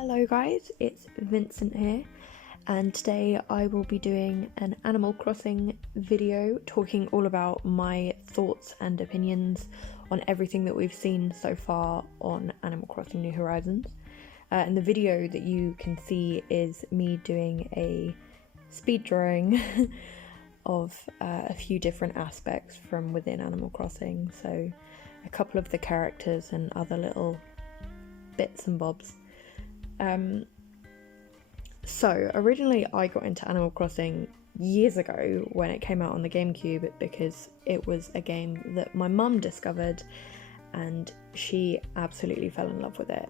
Hello guys, it's Vincent here, and today I will be doing an Animal Crossing video talking all about my thoughts and opinions on everything that we've seen so far on Animal Crossing New Horizons. And the video that you can see is me doing a speed drawing of a few different aspects from within Animal Crossing, so a couple of the characters and other little bits and bobs. So originally I got into Animal Crossing years ago when it came out on the GameCube because it was a game that my mum discovered and she absolutely fell in love with it.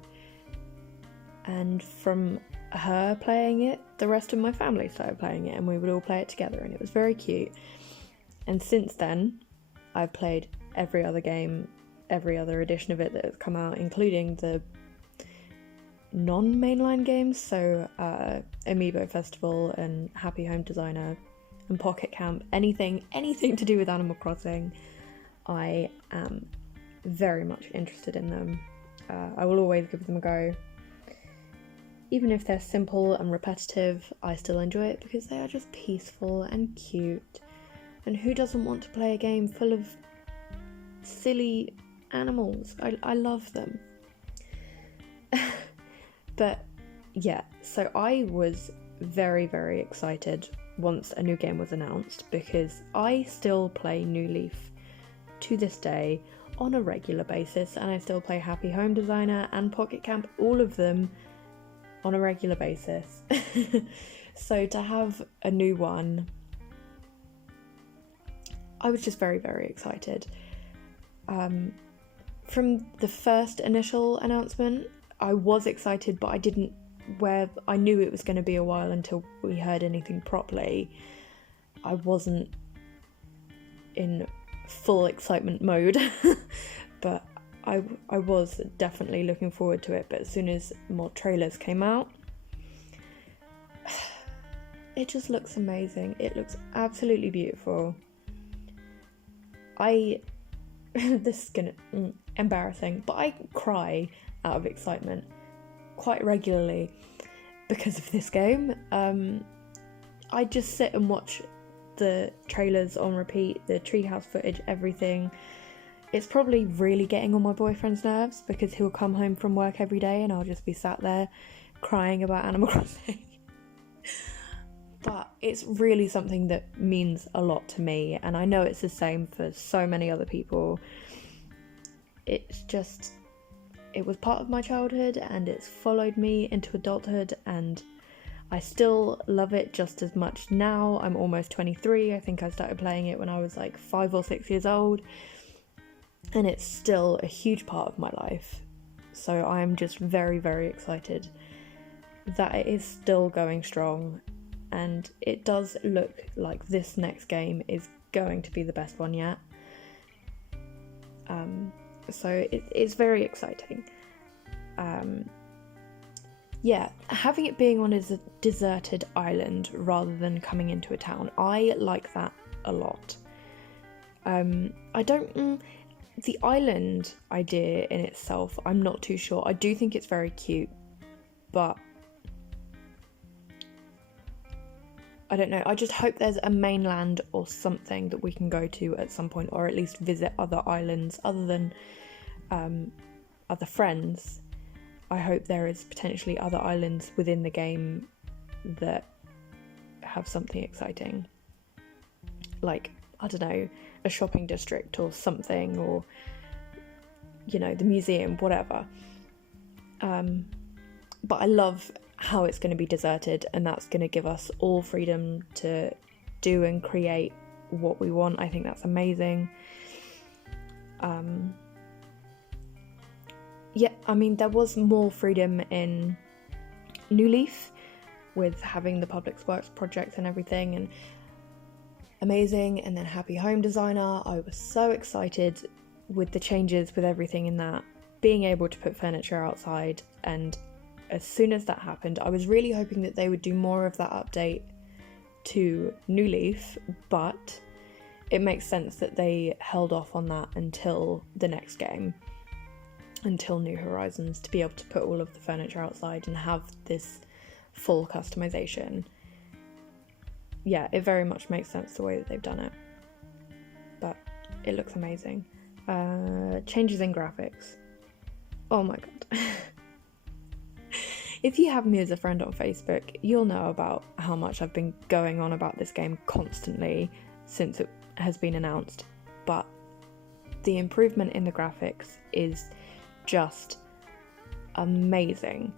And from her playing it, the rest of my family started playing it and we would all play it together, and it was very cute. And since then I've played every other game, every other edition of it that has come out, including the non-mainline games, so Amiibo Festival and Happy Home Designer and Pocket Camp, anything to do with Animal Crossing. I am very much interested in them. I will always give them a go. Even if they're simple and repetitive, I still enjoy it because they are just peaceful and cute. And who doesn't want to play a game full of silly animals? I love them. But yeah, so I was very, very excited once a new game was announced because I still play New Leaf to this day on a regular basis, and I still play Happy Home Designer and Pocket Camp, all of them on a regular basis. So to have a new one, I was just very, very excited. From the first initial announcement, I was excited, but I knew it was going to be a while until we heard anything properly. I wasn't in full excitement mode, but I was definitely looking forward to it. But as soon as more trailers came out, it just looks amazing. It looks absolutely beautiful. This is gonna embarrassing, but I cry out of excitement quite regularly because of this game. I just sit and watch the trailers on repeat, the treehouse footage, everything. It's probably really getting on my boyfriend's nerves because he'll come home from work every day and I'll just be sat there crying about Animal Crossing. But it's really something that means a lot to me, and I know it's the same for so many other people. It was part of my childhood and it's followed me into adulthood, and I still love it just as much now. I'm almost 23. I think I started playing it when I was like 5 or 6 years old, and it's still a huge part of my life. So I'm just very, very excited that it is still going strong, and it does look like this next game is going to be the best one yet. So it's very exciting. Yeah, having it being on a deserted island rather than coming into a town, I like that a lot. The island idea in itself, I'm not too sure. I do think it's very cute, but I don't know. I just hope there's a mainland or something that we can go to at some point, or at least visit other islands other than other friends. I hope there is potentially other islands within the game that have something exciting. Like, I don't know, a shopping district or something, or, the museum, whatever. But I love how it's going to be deserted, and that's going to give us all freedom to do and create what we want. I think that's amazing. Yeah, I mean, there was more freedom in New Leaf with having the public works project and everything, and amazing. And then Happy Home Designer, I was so excited with the changes, with everything in that, being able to put furniture outside. And as soon as that happened, I was really hoping that they would do more of that update to New Leaf, but it makes sense that they held off on that until the next game. until New Horizons to be able to put all of the furniture outside and have this full customization. Yeah, it very much makes sense the way that they've done it, but it looks amazing. Changes in graphics. Oh my god. If you have me as a friend on Facebook, you'll know about how much I've been going on about this game constantly since it has been announced, but the improvement in the graphics is just amazing.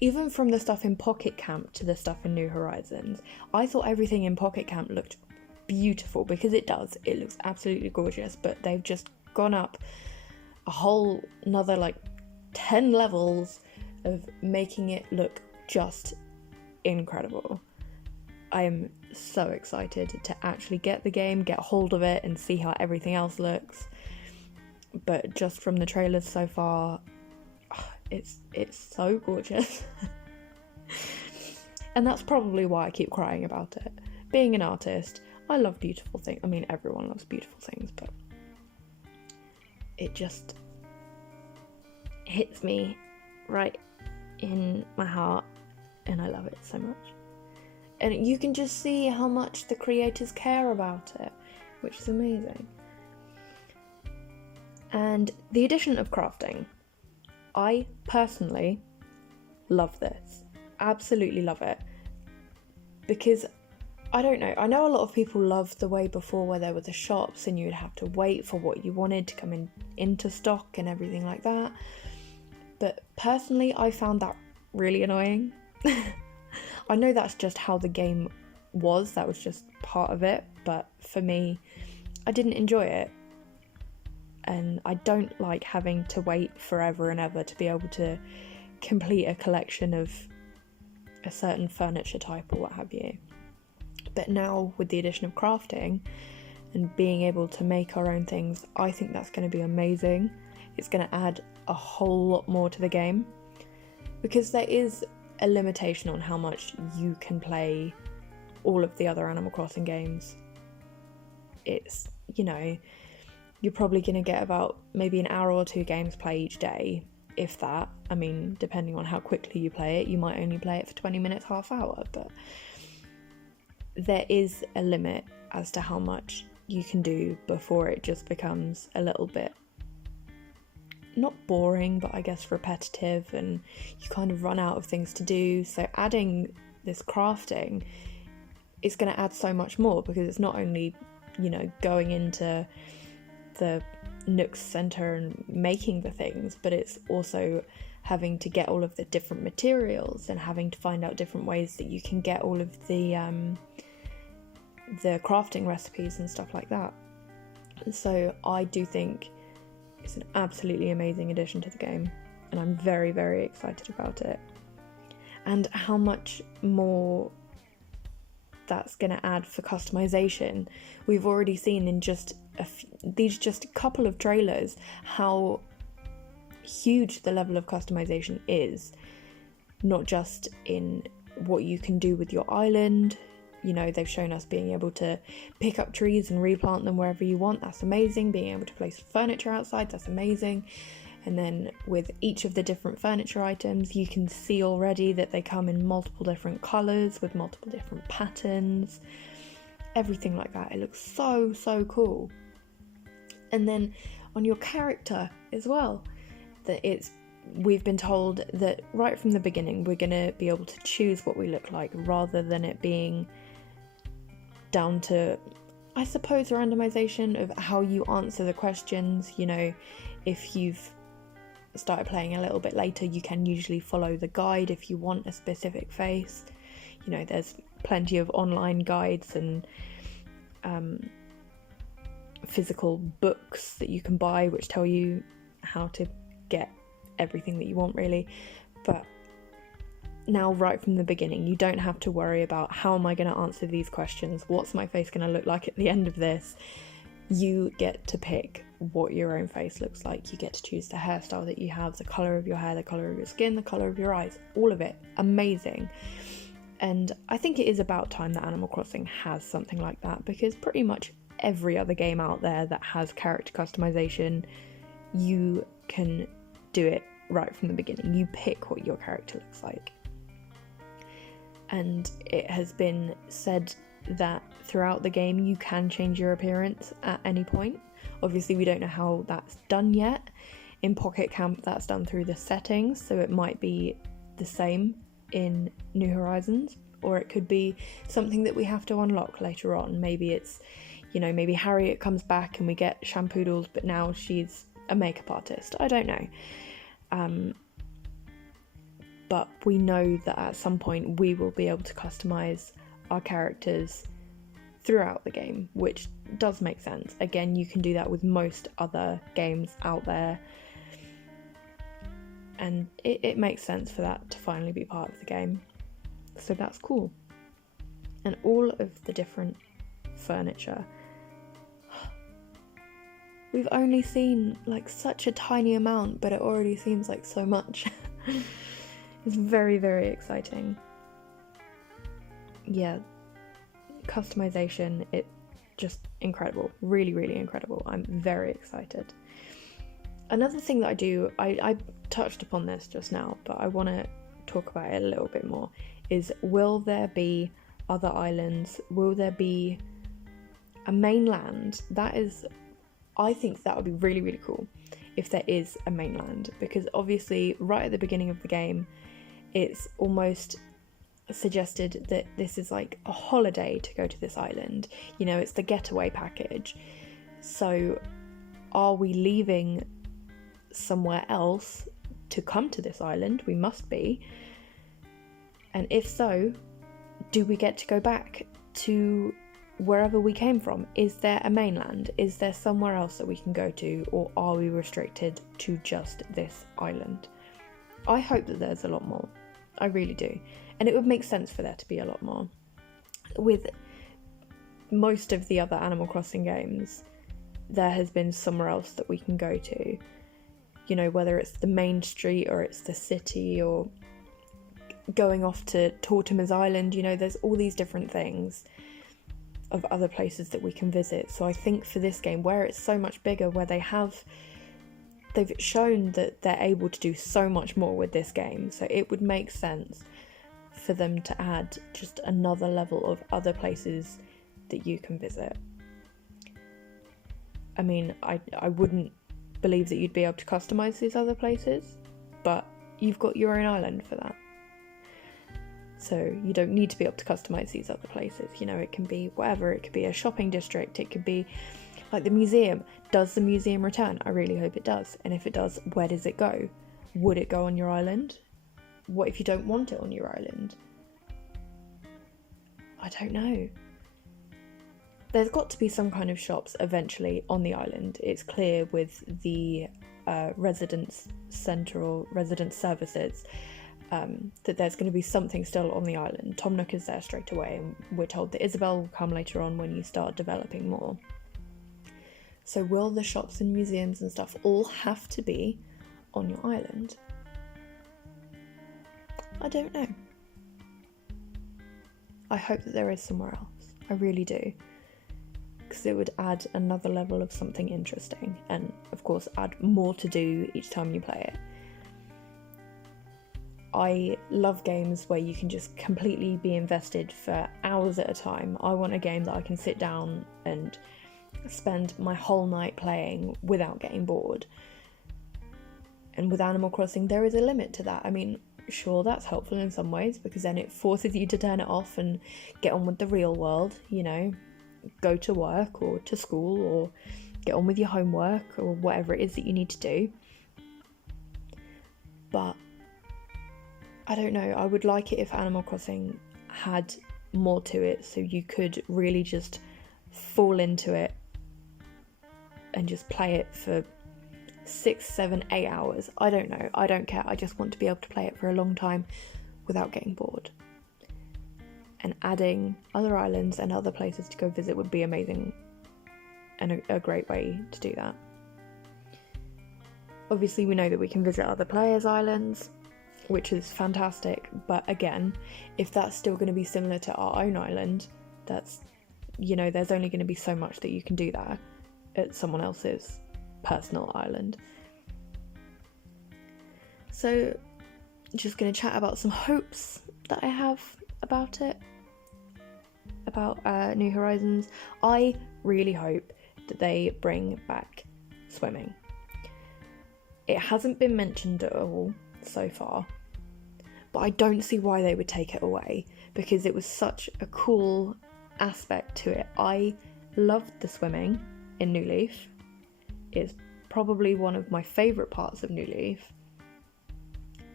Even from the stuff in Pocket Camp to the stuff in New Horizons, I thought everything in Pocket Camp looked beautiful, because it does. It looks absolutely gorgeous, but they've just gone up a whole another like 10 levels of making it look just incredible. I am so excited to actually get the game, get hold of it, and see how everything else looks. But just from the trailers so far, it's so gorgeous. And that's probably why I keep crying about it. Being an artist, I love beautiful things. I mean, everyone loves beautiful things, but it just hits me right in my heart, and I love it so much. And you can just see how much the creators care about it, which is amazing. And the addition of crafting. I personally love this. Absolutely love it. Because, I don't know, I know a lot of people loved the way before where there were the shops and you'd have to wait for what you wanted to come into stock and everything like that. But personally, I found that really annoying. I know that's just how the game was, that was just part of it, but for me, I didn't enjoy it. And I don't like having to wait forever and ever to be able to complete a collection of a certain furniture type or what have you. But now with the addition of crafting and being able to make our own things, I think that's going to be amazing. It's going to add a whole lot more to the game, because there is a limitation on how much you can play all of the other Animal Crossing games. It's, you know, you're probably going to get about maybe an hour or two gameplay each day, if that. I mean, depending on how quickly you play it, you might only play it for 20 minutes, half hour, but there is a limit as to how much you can do before it just becomes a little bit, not boring, but I guess repetitive, and you kind of run out of things to do. So adding this crafting is going to add so much more, because it's not only, you know, going into the Nook's Center and making the things, but it's also having to get all of the different materials and having to find out different ways that you can get all of the crafting recipes and stuff like that. So I do think it's an absolutely amazing addition to the game, and I'm very, very excited about it. And how much more that's going to add for customization. We've already seen in just a couple of trailers how huge the level of customization is, not just in what you can do with your island. You know, they've shown us being able to pick up trees and replant them wherever you want. That's amazing. Being able to place furniture outside, that's amazing. And then with each of the different furniture items, you can see already that they come in multiple different colours with multiple different patterns. Everything like that. It looks so, so cool. And then on your character as well, we've been told that right from the beginning we're going to be able to choose what we look like, rather than it being down to, I suppose, randomization of how you answer the questions. You know, if you've started playing a little bit later, you can usually follow the guide if you want a specific face. You know, there's plenty of online guides and physical books that you can buy which tell you how to get everything that you want, really. But now, right from the beginning, you don't have to worry about how am I going to answer these questions, what's my face going to look like at the end of this. You get to pick what your own face looks like. You get to choose the hairstyle that you have, the colour of your hair, the colour of your skin, the colour of your eyes, all of it. Amazing. And I think it is about time that Animal Crossing has something like that, because pretty much every other game out there that has character customization, you can do it right from the beginning. You pick what your character looks like. And it has been said that throughout the game you can change your appearance at any point. Obviously we don't know how that's done yet. In Pocket Camp that's done through the settings, so it might be the same in New Horizons, or it could be something that we have to unlock later on. Maybe it's, maybe Harriet comes back and we get Shampoodles, but now she's a makeup artist. I don't know. But we know that at some point we will be able to customize our characters throughout the game, which does make sense. Again, you can do that with most other games out there, and it makes sense for that to finally be part of the game. So that's cool. And all of the different furniture. We've only seen like such a tiny amount, but it already seems like so much. It's very, very exciting. Yeah, customization, it just incredible. Really, really incredible. I'm very excited. Another thing that I do, I touched upon this just now, but I want to talk about it a little bit more, is will there be other islands? Will there be a mainland? I think that would be really, really cool if there is a mainland, because obviously right at the beginning of the game it's almost suggested that this is like a holiday to go to this island. It's the getaway package. So are we leaving somewhere else to come to this island? We must be. And if so, do we get to go back to wherever we came from? Is there a mainland? Is there somewhere else that we can go to, or are we restricted to just this island? I hope that there's a lot more. I really do. And it would make sense for there to be a lot more. With most of the other Animal Crossing games, there has been somewhere else that we can go to. Whether it's the main street or it's the city or going off to Tortimer's Island, there's all these different things of other places that we can visit. So I think for this game, where it's so much bigger, where they've shown that they're able to do so much more with this game, so it would make sense for them to add just another level of other places that you can visit. I mean, I wouldn't believe that you'd be able to customize these other places, but you've got your own island for that. So you don't need to be able to customize these other places. It can be whatever. It could be a shopping district. It could be like the museum. Does the museum return? I really hope it does. And if it does, where does it go? Would it go on your island? What if you don't want it on your island? I don't know. There's got to be some kind of shops eventually on the island. It's clear with the residence centre or residence services that there's going to be something still on the island. Tom Nook is there straight away, and we're told that Isabelle will come later on when you start developing more. So will the shops and museums and stuff all have to be on your island? I don't know. I hope that there is somewhere else. I really do. Because it would add another level of something interesting, and of course add more to do each time you play it. I love games where you can just completely be invested for hours at a time. I want a game that I can sit down and spend my whole night playing without getting bored. And with Animal Crossing, there is a limit to that. I mean, sure, that's helpful in some ways, because then it forces you to turn it off and get on with the real world, go to work or to school or get on with your homework or whatever it is that you need to do. But I don't know, I would like it if Animal Crossing had more to it, so you could really just fall into it and just play it for 6, 7, 8 hours. I don't know, I don't care. I just want to be able to play it for a long time without getting bored. And adding other islands and other places to go visit would be amazing, and a great way to do that. Obviously we know that we can visit other players' islands, which is fantastic, but again, if that's still going to be similar to our own island, that's you know, there's only going to be so much that you can do there at someone else's personal island. So just going to chat about some hopes that I have about it, about New Horizons. I really hope that they bring back swimming. It hasn't been mentioned at all so far, but I don't see why they would take it away, because it was such a cool aspect to it. I loved the swimming in New Leaf. It's probably one of my favourite parts of New Leaf,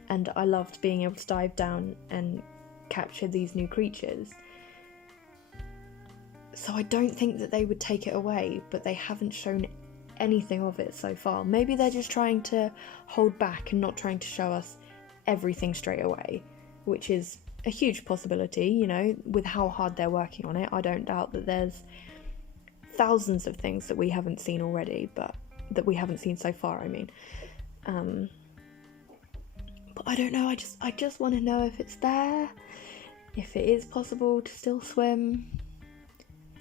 and I loved being able to dive down and capture these new creatures. So I don't think that they would take it away, but they haven't shown anything of it so far. Maybe they're just trying to hold back and not trying to show us everything straight away, which is a huge possibility, you know, with how hard they're working on it. I don't doubt that there's thousands of things that we haven't seen already, but that we haven't seen so far, I mean. But I don't know, I just want to know if it's there, if it is possible to still swim,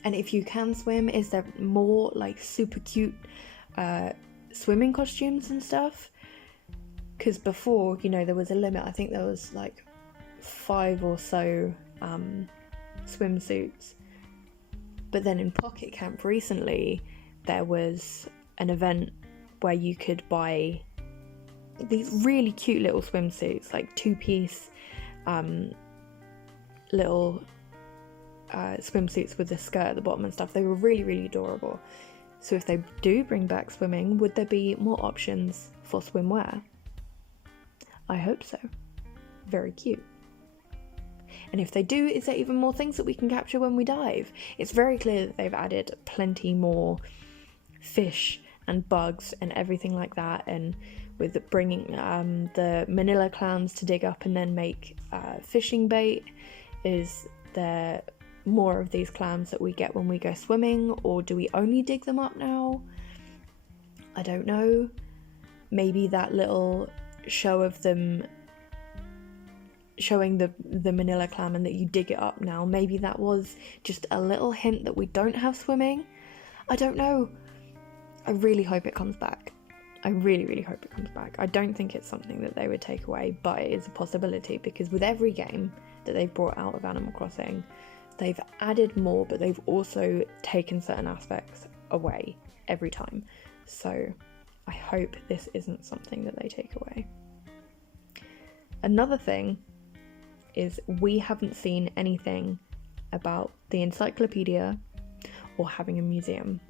and if you can swim, is there more like super cute swimming costumes and stuff? Because before, you know, there was a limit. I think there was like 5 or so swimsuits, but then in Pocket Camp recently there was an event where you could buy these really cute little swimsuits, like 2-piece little swimsuits with a skirt at the bottom and stuff. They were really, really adorable. So if they do bring back swimming, would there be more options for swimwear? I hope so. Very cute. And if they do, is there even more things that we can capture when we dive? It's very clear that they've added plenty more fish and bugs and everything like that, and with bringing the manila clams to dig up and then make fishing bait. Is there more of these clams that we get when we go swimming, or do we only dig them up now? I don't know. Maybe that little show of them showing the manila clam and that you dig it up now, maybe that was just a little hint that we don't have swimming. I don't know. I really hope it comes back. I really, really hope it comes back. I don't think it's something that they would take away, but it is a possibility, because with every game that they've brought out of Animal Crossing, they've added more, but they've also taken certain aspects away every time. So I hope this isn't something that they take away. Another thing is we haven't seen anything about the encyclopedia or having a museum.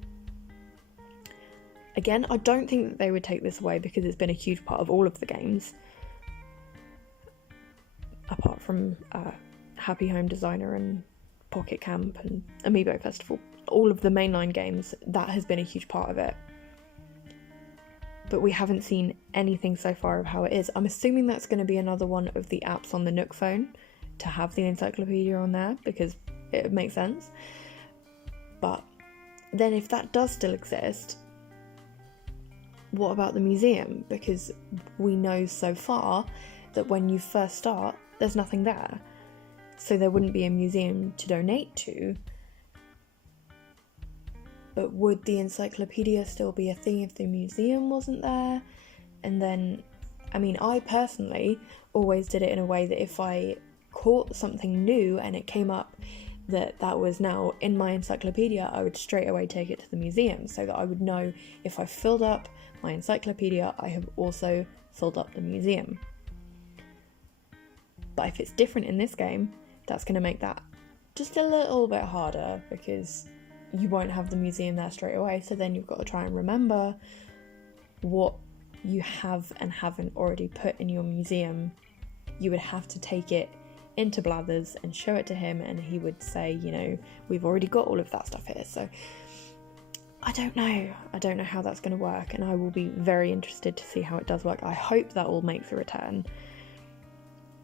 Again, I don't think that they would take this away, because it's been a huge part of all of the games, apart from Happy Home Designer and Pocket Camp and Amiibo Festival. All of the mainline games, that has been a huge part of it. But we haven't seen anything so far of how it is. I'm assuming that's going to be another one of the apps on the Nook phone to have the encyclopedia on there, because it makes sense. But then if that does still exist, what about the museum? Because we know so far that when you first start, there's nothing there. So there wouldn't be a museum to donate to. But would the encyclopedia still be a thing if the museum wasn't there? And then, I mean, I personally always did it in a way that if I caught something new and it came up that was now in my encyclopedia, I would straight away take it to the museum, so that I would know if I filled up my encyclopedia, I have also filled up the museum. But if it's different in this game, that's going to make that just a little bit harder, because you won't have the museum there straight away, so then you've got to try and remember what you have and haven't already put in your museum. You would have to take it into Blathers and show it to him, and he would say, you know, we've already got all of that stuff here. So I don't know how that's going to work, and I will be very interested to see how it does work. I hope that all makes a return,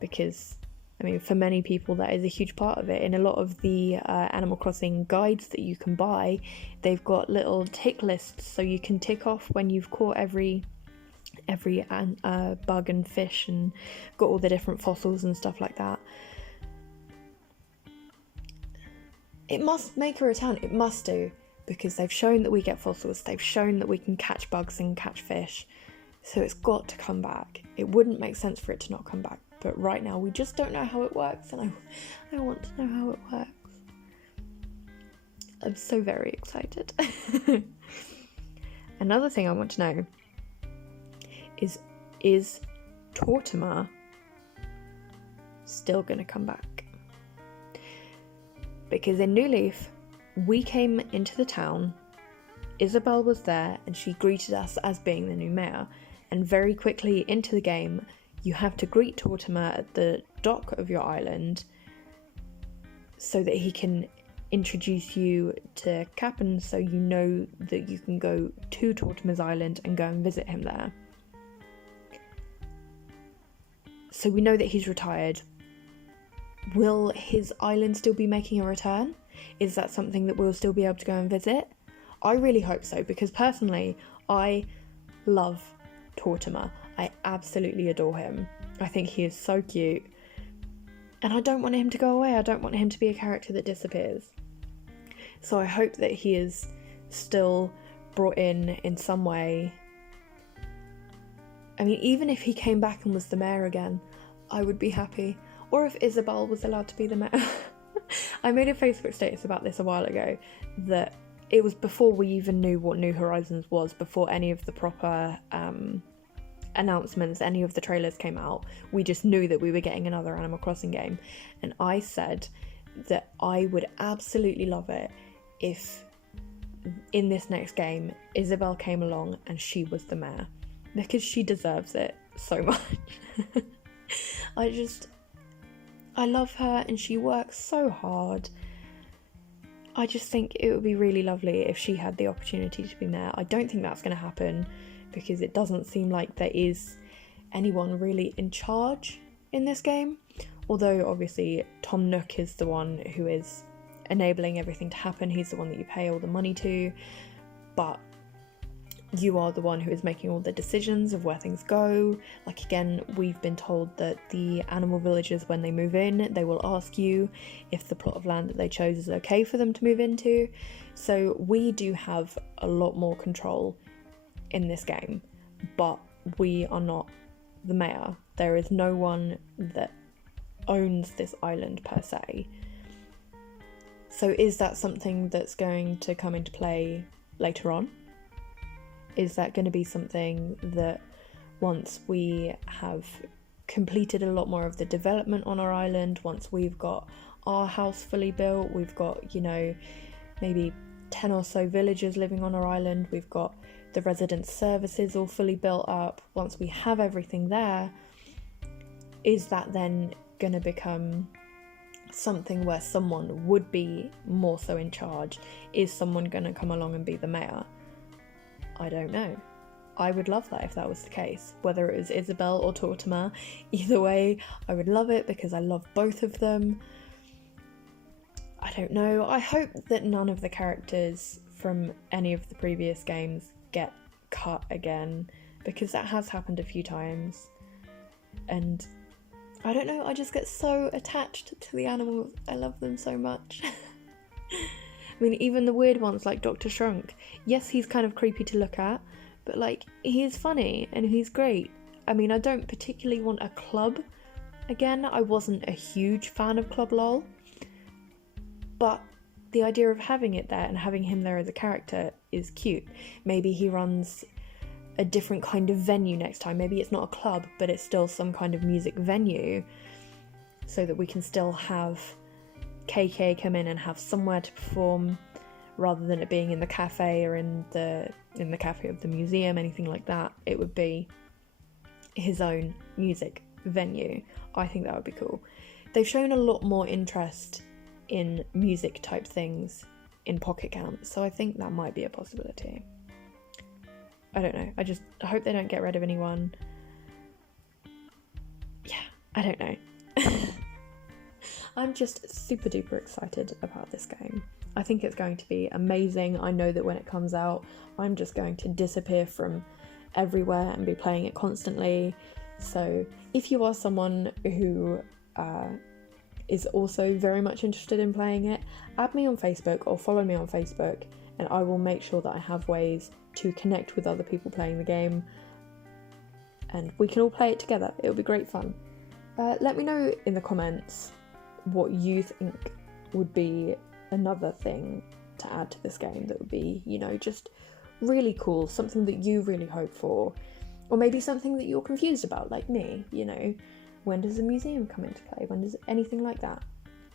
because I mean, for many people that is a huge part of it. In a lot of the Animal Crossing guides that you can buy, they've got little tick lists, so you can tick off when you've caught every bug and fish and got all the different fossils and stuff like that. it must make a return. It must do, because they've shown that we get fossils. They've shown that we can catch bugs and catch fish. So it's got to come back. It wouldn't make sense for it to not come back. But right now we just don't know how it works, and I want to know how it works. I'm so very excited. Another thing I want to know is Tortimer still going to come back? Because in New Leaf, we came into the town, Isabel was there, and she greeted us as being the new mayor. And very quickly into the game, you have to greet Tortimer at the dock of your island so that he can introduce you to Cap'n, so you know that you can go to Tortimer's island and go and visit him there. So we know that he's retired. Will his island still be making a return? Is that something that we'll still be able to go and visit? I really hope so, because personally, I love Tortimer. I absolutely adore him. I think he is so cute. And I don't want him to go away. I don't want him to be a character that disappears. So I hope that he is still brought in some way. I mean, even if he came back and was the mayor again, I would be happy. Or if Isabel was allowed to be the mayor. I made a Facebook status about this a while ago, that it was before we even knew what New Horizons was, before any of the proper announcements, any of the trailers came out. We just knew that we were getting another Animal Crossing game. And I said that I would absolutely love it if in this next game Isabel came along and she was the mayor, because she deserves it so much. I love her, and she works so hard. I just think it would be really lovely if she had the opportunity to be mayor. I don't think that's going to happen, because it doesn't seem like there is anyone really in charge in this game. Although obviously Tom Nook is the one who is enabling everything to happen. He's the one that you pay all the money to, but you are the one who is making all the decisions of where things go. Like, again, we've been told that the animal villagers, when they move in, they will ask you if the plot of land that they chose is okay for them to move into. So we do have a lot more control in this game, but we are not the mayor. There is no one that owns this island per se. So is that something that's going to come into play later on? Is that going to be something that once we have completed a lot more of the development on our island, once we've got our house fully built, we've got, you know, maybe 10 or so villagers living on our island, we've got the resident services all fully built up, once we have everything there, is that then going to become something where someone would be more so in charge? Is someone going to come along and be the mayor? I don't know. I would love that if that was the case, whether it was Isabel or Tortimer. Either way, I would love it, because I love both of them. I don't know. I hope that none of the characters from any of the previous games get cut again, because that has happened a few times. And I don't know, I just get so attached to the animals. I love them so much. I mean, even the weird ones like Dr. Shrunk. Yes, he's kind of creepy to look at, but like, he's funny and he's great. I mean, I don't particularly want a club. Again, I wasn't a huge fan of Club LOL, but the idea of having it there and having him there as a character is cute. Maybe he runs a different kind of venue next time. Maybe it's not a club, but it's still some kind of music venue, so that we can still have KK come in and have somewhere to perform, rather than it being in the cafe or in the cafe of the museum, anything like that. It would be his own music venue. I think that would be cool. They've shown a lot more interest in music type things in Pocket Camp, so I think that might be a possibility. I don't know. I hope they don't get rid of anyone. Yeah, I don't know. I'm just super duper excited about this game. I think it's going to be amazing. I know that when it comes out, I'm just going to disappear from everywhere and be playing it constantly. So if you are someone who is also very much interested in playing it, add me on Facebook or follow me on Facebook, and I will make sure that I have ways to connect with other people playing the game, and we can all play it together. It'll be great fun. Let me know in the comments what you think would be another thing to add to this game that would be, you know, just really cool, something that you really hope for, or maybe something that you're confused about, like me, you know, when does a museum come into play, when does anything like that?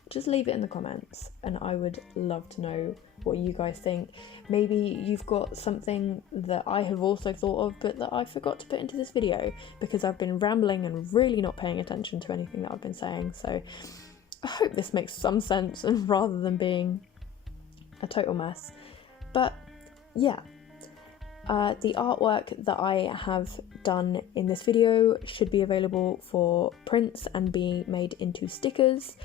Just leave it in the comments, and I would love to know what you guys think. Maybe you've got something that I have also thought of but that I forgot to put into this video because I've been rambling and really not paying attention to anything that I've been saying, so I hope this makes some sense and rather than being a total mess. But yeah, the artwork that I have done in this video should be available for prints and be made into stickers.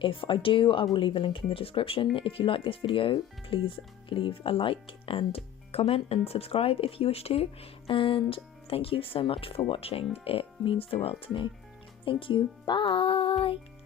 If I do, I will leave a link in the description. If you like this video, please leave a like and comment and subscribe if you wish to. And thank you so much for watching. It means the world to me. Thank you. Bye!